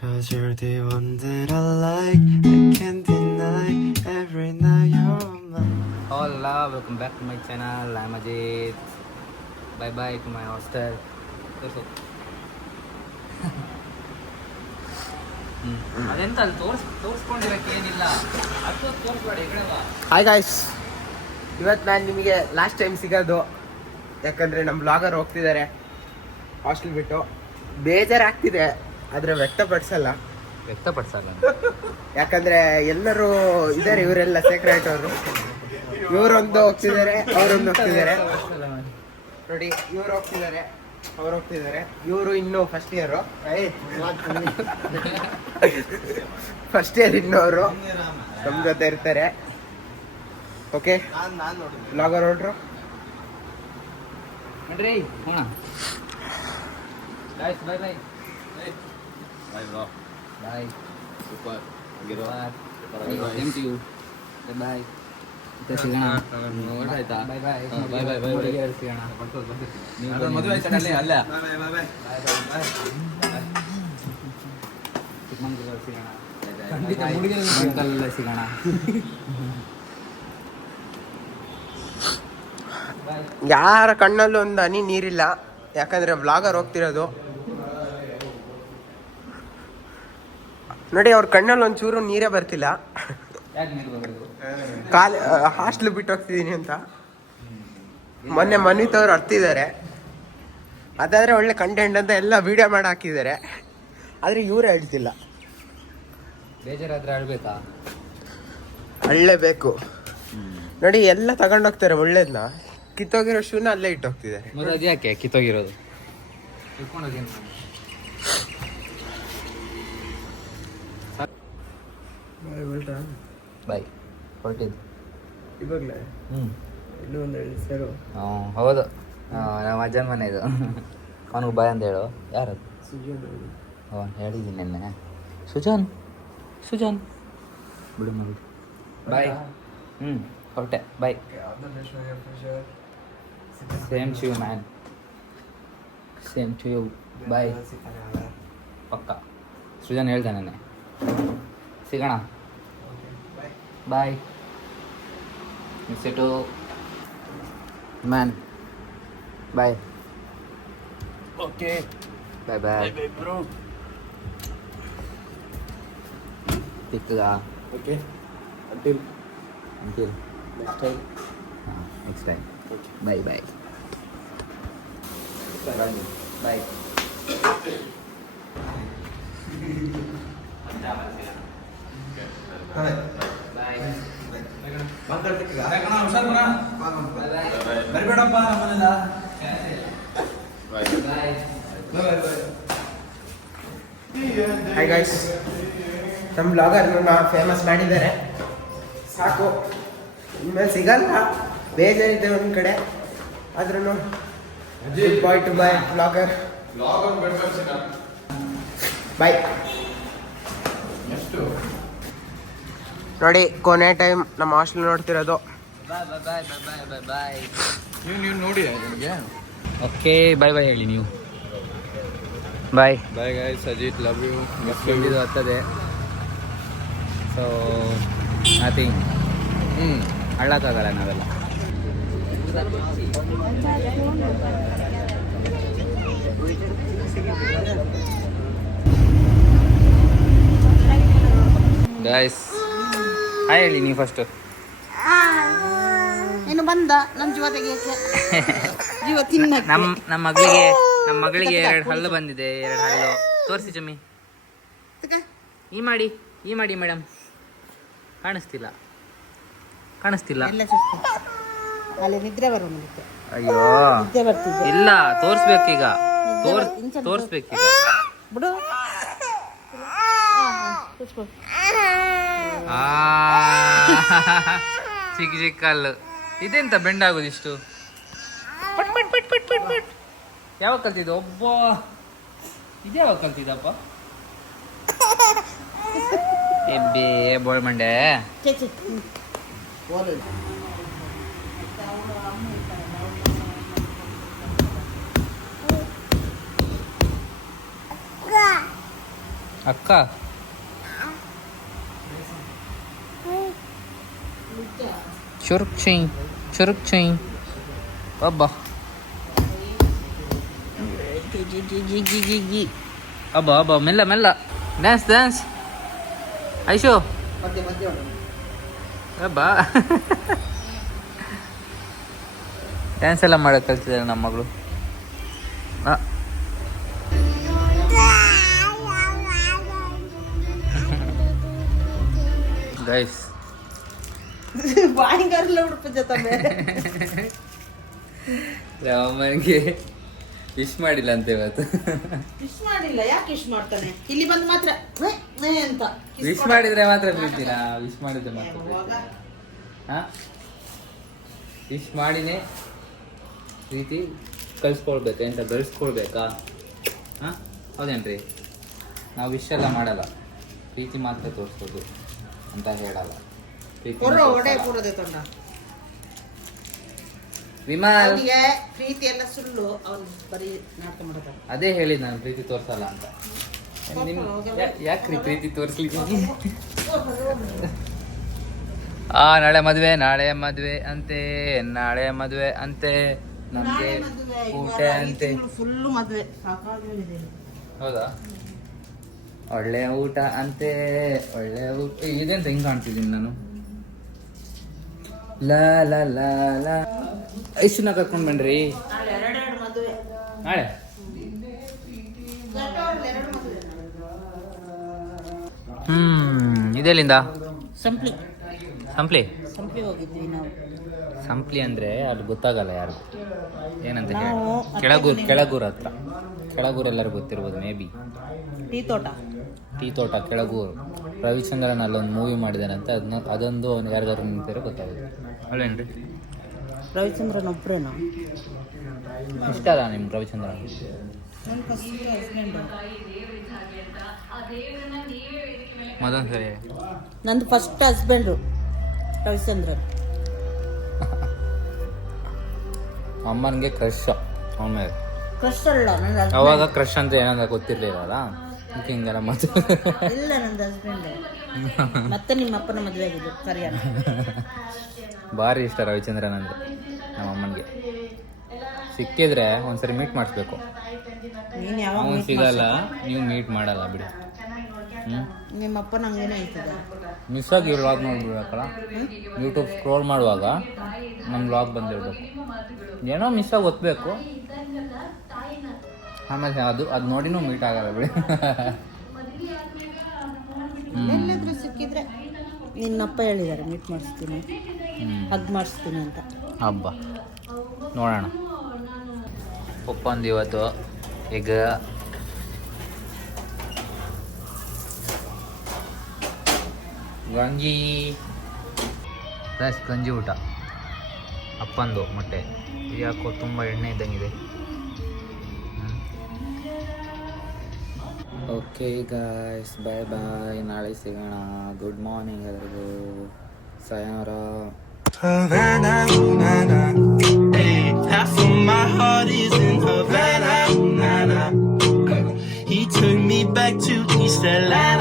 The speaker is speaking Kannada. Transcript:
Cause you're the one that I like, I can't deny. Every night you're mine. Hola, welcome back to my channel. I'm Ajit. Bye bye to my hostel. ಅದೆಂತ ಅಲ್ಲಿ ತೋರಿಸ್ಕೊಂಡಿರಕ್ಕೆ ಏನಿಲ್ಲ ಅದು ತೋರಿಸ್ಬೇಡ ಈ ಕಡೆ ಬಾ. ಹಾಯ್ ಗಾಯ್ಸ್, ಇವತ್ತು ನಾನು ನಿಮಗೆ ಲಾಸ್ಟ್ ಟೈಮ್ ಸಿಗೋದು. ಯಾಕಂದರೆ ನಮ್ಮ ಬ್ಲಾಗರ್ ಹೋಗ್ತಿದ್ದಾರೆ ಹಾಸ್ಟೆಲ್ ಬಿಟ್ಟು. ಬೇಜಾರಾಗ್ತಿದೆ, ಆದರೆ ವ್ಯಕ್ತಪಡಿಸಲ್ಲ. ಯಾಕಂದರೆ ಎಲ್ಲರೂ ಇದ್ದಾರೆ, ಇವರೆಲ್ಲ ಸೆಕ್ರೆಟ್ ಅವರು. ಇವರೊಂದು ಹೋಗ್ತಿದ್ದಾರೆ, ಅವರೊಂದು ಹೋಗ್ತಿದ್ದಾರೆ. ನೋಡಿ, ಇವ್ರು ಹೋಗ್ತಿದ್ದಾರೆ, ಅವ್ರು ಹೋಗ್ತಿದ್ದಾರೆ. ಇವರು ಇನ್ನೂ ಫಸ್ಟ್ ಇಯರು, ಫಸ್ಟ್ ಇಯರ್ ಇನ್ನೋರು ನಮ್ಮ ಜೊತೆ ಇರ್ತಾರೆ. ಓಕೆ, ಬ್ಲಾಗರ್ ಹೊರಟ್ರು ನಡ್ರಿ ಹೋಣ. Guys bye bye Bye bro. Bye. Super. Same to you. Bye. ಮತ್ತೆ ಸಿಗೋಣ. ಆಯ್ತಾ? ಬಾಯ್ ಬಾಯ್. ಬಾಯ್ ಬಾಯ್ ಬಾಯ್. ಹುಡುಗಿಯರು ಸಿಗೋಣ. ಅದು ಮದುವೆ ಆಯ್ತಾ ಅಲ್ಲಿ ಅಲ್ಲ? ಚಿಕ್ಕಮಂಗ್ಳೂರಲ್ಲಿ ಸಿಗೋಣ. ಖಂಡಿತ ಹುಡುಗಿಯರಲ್ಲಿ ಸಿಗೋಣ. ಯಾರ ಕಣ್ಣಲ್ಲೂ ಒಂದು ಹನಿ ನೀರಿಲ್ಲ, ಯಾಕಂದರೆ ಬ್ಲಾಗರ್ ಹೋಗ್ತಿರೋದು. ನೋಡಿ, ಅವ್ರ ಕಣ್ಣಲ್ಲಿ ಒಂಚೂರು ನೀರೇ ಬರ್ತಿಲ್ಲ. ಯಾಕೆ ನೀರು ಬರಬೇಕು? ಹಾಸ್ಟ್ಲ್ ಬಿಟ್ಟು ಹೋಗ್ತಿದ್ದೀನಿ ಅಂತ ಮೊನ್ನೆ ಮನ್ವಿತವ್ರು ಅರ್ತಿದ್ದಾರೆ. ಅದಾದರೆ ಒಳ್ಳೆ ಕಂಟೆಂಟ್ ಅಂತ ಎಲ್ಲ ವೀಡಿಯೋ ಮಾಡಿ ಹಾಕಿದ್ದಾರೆ, ಆದರೆ ಇವರೇ ಹೇಳ್ತಿಲ್ಲ. ಬೇಜಾರಾದ್ರೆ ಅಳ್ಬೇಕಾ? ಅಳ್ಳೇಬೇಕು. ನೋಡಿ, ಎಲ್ಲ ತಗೊಂಡೋಗ್ತಾರೆ ಒಳ್ಳೇದನ್ನ, ಕಿತ್ತೋಗಿರೋ ಶೂನ ಅಲ್ಲೇ ಇಟ್ಟು ಹೋಗ್ತಿದ್ದಾರೆ. ಮೊದಲು ಅದು ಯಾಕೆ ಕಿತ್ತೋಗಿರೋದು? ಇಟ್ಕೊಂಡೋಗಿ ಬಾಯ್ ಹೊರಟಿದ್ದು ಇವಾಗಲೇ ಇನ್ನೂ ಒಂದು ಸರು. ಹೌದು, ನಮ್ಮ ಅಜ್ಜನ ಮನೆ ಇದು. ಅವನಿಗೆ ಬಾಯ್ ಅಂತ ಹೇಳು. ಯಾರದು? ಹೇಳಿದ್ದೀನಿ ನಿನ್ನೆ. ಸುಜಾನ್ ಬಿಡು ಮಗ. ಬಾಯ್. ಹೊರಟೆ, bye. Same to you man, same to you. Bye. ಪಕ್ಕ ಸೃಜನ್ ಹೇಳ್ದೆ ನೆನ್ನೆ. ಸಿಗೋಣ. Bye. Miss you too man. Bye. Okay. Bye bye. Bye bro. ಸಿಗ್ತದಾ? Okay, until until next time. Next time. Bye bye bye. ಬರಬೇಡಪ್ಪ ನಮ್ಮನೆಲ್ಲ. ಹಾಯ್ ಗೈಸ್, ನಮ್ಮ ಬ್ಲಾಗರ್ನ ಫೇಮಸ್ ಮಾಡಿದ್ದಾರೆ. ಸಾಕು, ಇನ್ಮೇಲೆ ಸಿಗಲ್ಲ. ಬೇಜಾರಿದೆ ಒಂದು ಕಡೆ, ಆದ್ರೂ good bye to bye blogger. Bye. ನೋಡಿ, ಕೊನೆ ಟೈಮ್ ನಮ್ಮ ಹಾಸ್ಟೆಲ್ ನೋಡ್ತಿರೋದು. ಬಾಯ್ ಬಾಯ್ ಬಾಯ್ ಬಾಯ್ ಬಾಯ್ ಬಾಯ್. ನೀವು ನೋಡಿ ನಿಮಗೆ. ಓಕೆ, ಬಾಯ್ ಬಾಯ್ ಹೇಳಿ ನೀವು. ಬಾಯ್. Bye guys, Ajit, love you. Miss you. ಇದು ಹತ್ತದೆ. So nothing. ಅಳ್ಳಕ್ಕಾಗಲ್ಲ ನಾವೆಲ್ಲ. ಗೈಸ್ ಹಾಯ್ ಹೇಳಿ ನೀವು ಫಸ್ಟು. ಇನ್ನು ಬಂದ ನಮ್ಮ ಜೀವ ತೆಗಿಯಕ್ಕೆ, ಜೀವ ತಿನ್ನಕ್ಕೆ. ನಮ್ಮ ಮಗಳಿಗೆ 2 ಹಲ್ಲು ಬಂದಿದೆ. 2 ಹಲ್ಲು ತೋರಿಸಿ ಚಮ್ಮಿ. ಈ ಮಾಡಿ ಮೇಡಮ್. ಕಾಣಿಸ್ತಿಲ್ಲ. ಎಲ್ಲ ಸುತ್ತು. ಅಲ್ಲಿ ನಿದ್ರೆ ಬರೋದಕ್ಕೆ. ಅಯ್ಯೋ ನಿದ್ದೆ ಬರ್ತಿದ್ದೆ. ಇಲ್ಲ, ತೋರಿಸ್ಬೇಕೀಗ. ತೋರಿಸ್ಬೇಕೀಗ. ಬಿಡು. ಕೂತ್ಕೋ. ಚಿಕ್ಕ ಹಲ್ಲು. ಇದೆಂತ ಬೆಂಡ್ ಆಗೋದು ಇಷ್ಟು? ಪಟ್ ಪಟ್ ಪಟ್ ಪಟ್ ಪಟ್ ಪಟ್. ಯಾವಾಗ ಕಲ್ತಿದ್ದು? ಒಬ್ಬ ಇದು ಯಾವಾಗ ಕಲ್ತಿದ್ದಪ್ಪ? ಎಬ್ಬೆ ಬೋಳ್ ಮಂಡೆ. ಛೆ ಛೆ. ಓಲು. ಅಕ್ಕ ಚುರುಕ್ ಚುಯ್ ಅಬ್ಬಾ ಅಬ್ಬಾ ಅಬ್ಬಾ ಮೆಲ್ಲ ಮೆಲ್ಲ ಡ್ಯಾನ್ಸ್ ಐಶು ಮಧ್ಯೆ ಮಧ್ಯೆ ಉಂಟು. ಅಬ್ಬಾ ಡ್ಯಾನ್ಸ್ ಎಲ್ಲ ಮಾಡೋಕೆ ಕಲ್ತಿದ್ದಾರೆ ನಮ್ಮ ಮಗಳು. ಗೈಸ್ ಬಾಯಿಗಾರಲ್ಲ ಉಡುಪ ಜೊತೆ ರಾಮನಿಗೆ ವಿಶ್ ಮಾಡಿಲ್ಲ ಅಂತ ಇವತ್ತು. ಇಷ್ಟ ಮಾಡಿಲ್ಲ, ಯಾಕೆ ಇಷ್ಟ ಮಾಡ್ತಾನೆ? ಇಲ್ಲಿ ಬಂದು ಮಾತ್ರ ಅಂತ ವಿಶ್ ಮಾಡಿದ್ರೆ ಮಾತ್ರ ಪ್ರೀತಿನಾ? ವಿಶ್ ಮಾಡಿದ್ರೆ ಮಾತ್ರ ಹಾ? ವಿಶ್ ಮಾಡಿನೇ ಪ್ರೀತಿ ಕಳ್ಸ್ಕೊಳ್ಬೇಕು ಅಂತ ಬೆಳೆಸ್ಕೊಳ್ಬೇಕಾ? ಹಾಂ ಹೌದೇನ್ರಿ? ನಾವು ವಿಶ್ ಎಲ್ಲ ಮಾಡಲ್ಲ, ಪ್ರೀತಿ ಮಾತ್ರ ತೋರಿಸೋದು ಅಂತ ಹೇಳಲ್ಲ. ಪ್ರೀತಿ ಒಡೆ ಕೂಡದೆ ತೊಂಡ ವಿಮಲ್ ಅವನಿಗೆ ಪ್ರೀತಿ ಎಲ್ಲ ಸುಳ್ಳು, ಅವ್ನು ಬರೀ ನಾಟಕ ಮಾಡ್ತಾನೆ. ಅದೇ ಹೇಳಿದ್ ನಾನು ಪ್ರೀತಿ ತೋರ್ಸಲ್ಲ ಅಂತ. ಯಾಕ್ರಿ ಪ್ರೀತಿ ತೋರಿಸ್ಲಿಕ್ಕೆ? ನಾಳೆ ಮದ್ವೆ ಅಂತೆ, ನಾಳೆ ಮದ್ವೆ ಅಂತೆ, ನಮ್ಗೆ ಊಟ ಅಂತೆ. ಫುಲ್ಲು ಮದುವೆ ಸಾಕಾಗಿದೆ. ಹೌದಾ? ಒಳ್ಳೆ ಊಟ ಅಂತೆ, ಒಳ್ಳೆ ಊಟ. ಇದೆಂತ ಹಿಂಗ್ ಕಾಣ್ತಿದ್ದೀನಿ ನಾನು? ಲಾ ಲಾ ಲಾ ಲಾ ಐಶುನ ಕರ್ಕೊಂಡ್ ಬನ್ರಿ ನಾಳೆ ಎರಡೆರಡು ಮದುವೆ. ನಾಳೆ. ಎರಡು ಮದುವೆ. ಇದೆಲ್ಲಿಂದ? ಸಂಪ್ಲಿ ಸಂಪ್ಲಿ ಹೋಗಿದ್ವಿ ನಾವು. ಸಂಪ್ಲಿ ಅಂದ್ರೆ ಅದು ಗೊತ್ತಾಗಲ್ಲ ಯಾರಿಗೂ ಏನಂತ ಹೇಳಿ. ನಾವು ಕೆಳಗೂರ್ ಹತ್ರ. ಕೆಳಗೂರ್ ಎಲ್ಲರಿಗೂ ಗೊತ್ತಿರ್ಬೋದು ಮೇ ಬಿ. ಟೀ ತೋಟ ಕೆಳಗೂರು. ರವಿಚಂದ್ರನ್ ಅಲ್ಲೊಂದು ಮೂವಿ ಮಾಡಿದಾನಂತ, ಅದೊಂದು ಯಾರಿಗಾರು ನಿಂತಿರೋ ಗೊತ್ತಾಗುತ್ತೆ ಅಲ್ವೇನ್ರಿ? ರವಿಚಂದ್ರನ್ ಒಬ್ರೇನಾ? ಇಷ್ಟ ಅಲ್ಲ ನಿಮ್ಗೆ ರವಿಚಂದ್ರನ್? ಮದೊಂದು ಸರಿ ನಂದು ಫಸ್ಟ್ ಹಸ್ಬೆಂಡು ರವಿಚಂದ್ರನ್. ಅಮ್ಮನಿಗೆ ಕ್ರಶ್ ಆಮೇಲೆ ಕ್ರಶ್ ಅಲ್ಲ ನನ್ನ ಅವಾಗ ಕ್ರಶ್ ಅಂತ ಏನಂತ ಗೊತ್ತಿರ್ಲಿಲ್ಲ ಹಿಂಗೆಲ್ಲ ಮತ್ತೆ ಇಲ್ಲ, ನಂದು ಹಸ್ಬೆಂಡ್. ಮತ್ತೆ ನಿಮ್ಮ ಅಪ್ಪನ ಮದುವೆ ಆಗಿದ್ದು ಕರಿಯಾಣ. ಭಾರಿ ಇಷ್ಟ ರವಿಚಂದ್ರನ್ ಅಂದ್ರೆ ನಮ್ಮ ಅಮ್ಮನಿಗೆ. ಸಿಕ್ಕಿದ್ರೆ ಒಂದ್ಸರಿ ಮೀಟ್ ಮಾಡಿಸ್ಬೇಕು. ನೀನು ಯಾವಾಗ ಅವ್ನು ಸಿಗಲ್ಲ, ನೀವು ಮೀಟ್ ಮಾಡಲ್ಲ ಬಿಡಿ. ನಿಮ್ಮ ಅಪ್ಪ ನಂಗೇನೆ ಆಯ್ತದ. ಮಿಸ್ ಆಗಿ ವ್ಲಾಗ್ ನೋಡ್ಬಿಡ್ಬೇಕಲ್ಲ, ಯೂಟ್ಯೂಬ್ ಸ್ಕ್ರೋಲ್ ಮಾಡುವಾಗ ನಮ್ಮ ವ್ಲಾಗ್ ಬಂದಿರ್ಬೇಕು. ಏನೋ ಮಿಸ್ ಆಗಿ ಒತ್ತಬೇಕು, ಆಮೇಲೆ ಅದು ನೋಡಿನೂ ಮೀಟ್ ಆಗಲ್ಲ ಬಿಡಿ. ಎಲ್ಲಾದ್ರೂ ಸಿಕ್ಕಿದ್ರೆ ನಿನ್ನಪ್ಪ ಹೇಳಿದ್ದಾರೆ ಮೀಟ್ ಮಾಡಿಸ್ತೀನಿ, ಹಗ್ ಮಾಡಿಸ್ತೀನಿ ಅಂತ. ಹಬ್ಬ ನೋಡೋಣ. ಒಪ್ಪಂದು ಇವತ್ತು ಈಗ ಗಂಜಿ ಪ್ಲಸ್ ಗಂಜಿ ಊಟ. ಅಪ್ಪಂದು ಮೊಟ್ಟೆ ಯಾಕೋ ತುಂಬ ಎಣ್ಣೆ ಇದ್ದಂಗಿದೆ. ಓಕೆ ಗಾಯ್ಸ್, ಬಾಯ್ ಬಾಯ್, ನಾಳೆ ಸಿಗೋಣ. ಗುಡ್ ಮಾರ್ನಿಂಗ್ ಎಲ್ಲರಿಗೂ, sayonara. Havana, ooh, na, na. Hey, half of my heart is in Havana, ooh, na, na. He took me back to East Atlanta.